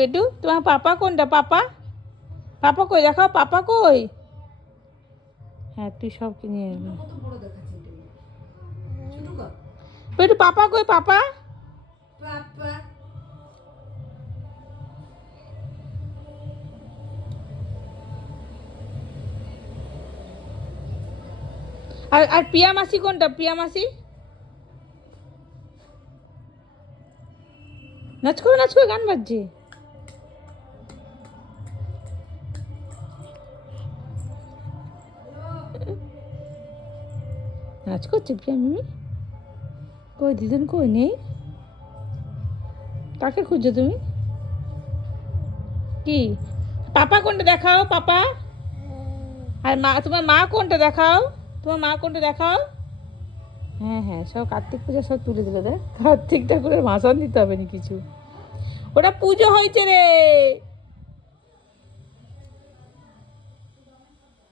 বেটু তোমার পাপা কোনটা? পাপা পাপা কই দেখাও, পাপা কই? হ্যাঁ তুই সব কিনে আনবি। বেটু পাপা কই? পাপা আর আর পিয়া মাসি কোনটা? পিয়া মাসি নাচ করে গান বাজছে। নাচ করছে প্রিয়া মিমি। কই দিদুন কই? নেই। কাকে খুঁজছো তুমি? কি পাপা কোনটা দেখাও, পাপা। আর মা, তোমার মা কোনটা দেখাও, তোমার মা কোনটা দেখাও। হ্যাঁ হ্যাঁ সব কার্তিক পূজা সব তুলে দিল। দেখ কার্তিক ঠাকুরের ভাসান দিতে হবে না কিছু। ওটা পুজো হয়েছে রে।